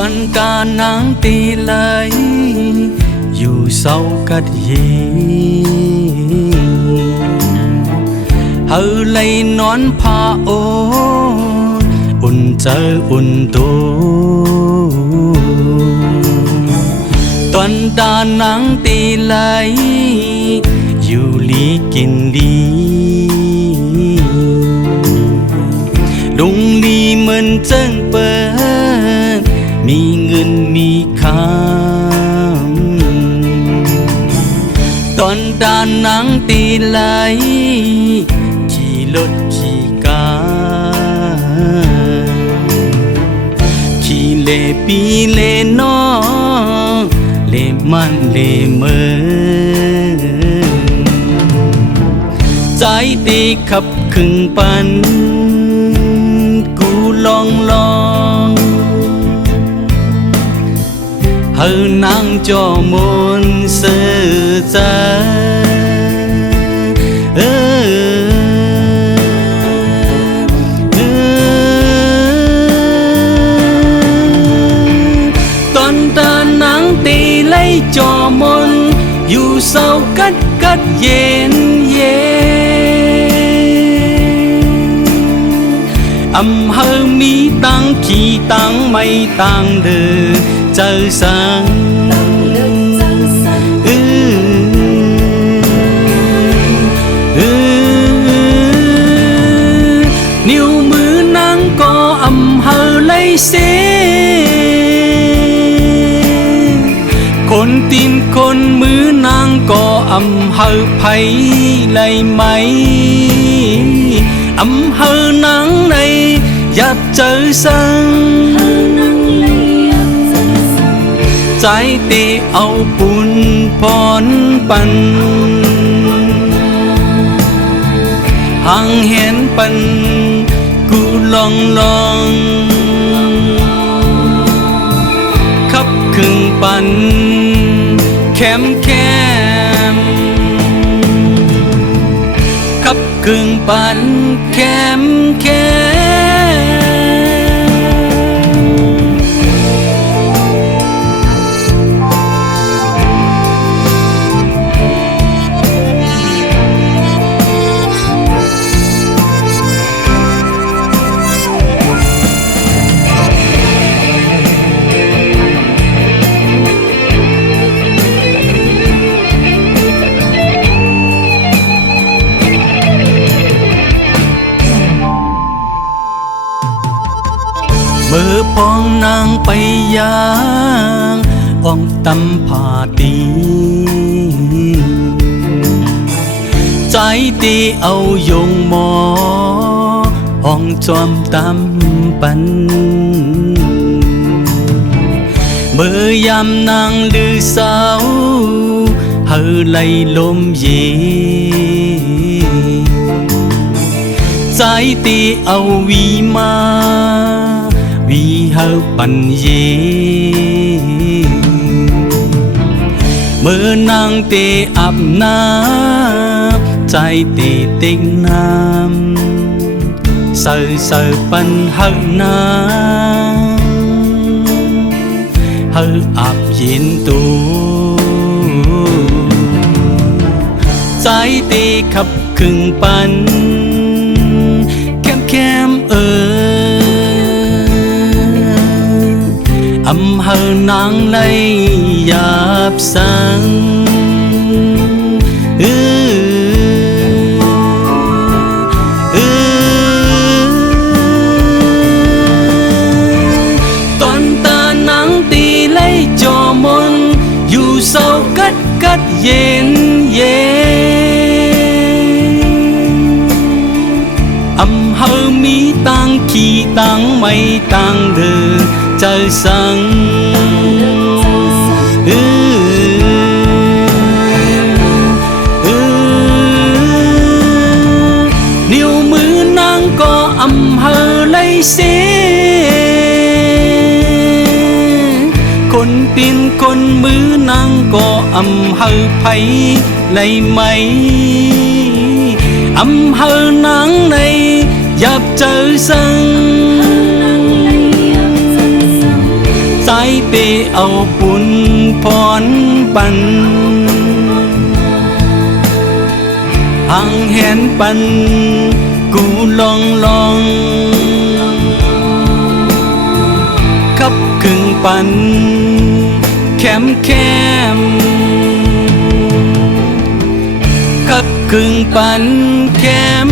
อนการนางตีไหลอยู่เศร้ากัดเยเฮาเลยนอนพาโออุ่นใจอุ่นตัวตอนดานางตีไหลอยู่ลีกินดีลุงลีเหมือนเจิ้งเปิดมีเงินมีคำตอนดานนางตีไหลขี่รถขี่กาขี่เลปีเลนอเลมันเลเมอใจตีขับขึงปันกูลองเฮานางจอมนเสือใจตอนตานางตีไล่จอมนอยู่เศร้ากัดเย็นอำเฮอมีตังขี่ตังไม่ตังเดือเจอสังนิ้วมือนางก็อำเฮอเลยเสคนตีนคนมือนางก็อำเฮอไผเลยไหมอำเฮอนางในอยากเจอสังใจตีเอาปุ่นพรปันห่างเห็นปันกูลองขับขึงปันแคมขับขึงปันแคมเมื่อพองนางไปยางอ่องตำผาตีใจตีเอายงหมออ่องจอมตำปันเมื่อยามนางลือสาวเฮอไหลลมเยใจตีเอาวีมาวีเฮาปันเยเมื่อนางเตอาบน้ำใจเตติงน้ำเสือปันเฮาน้ำเฮาอาบเย็นตัวใจเตขับขึงปันแคมอำเฮอนางไล่หยาบสังตอนตานางตีไล่จอมนอยู่เศร้ากัดเย็นอำเฮอมีตังขี่ตังไม่ตังเดือเจอสังนิ้วมือนางก็อำเฮอเลยเสคนตีนคนมือนางก็อำเฮอไผเลยไหมอำเฮอนางในอยากเจอสัง ใจเตเอาปุ่นพรปันหังเห็นปันกูลองขับครึ่งปันแคมขับครึ่งปันแคม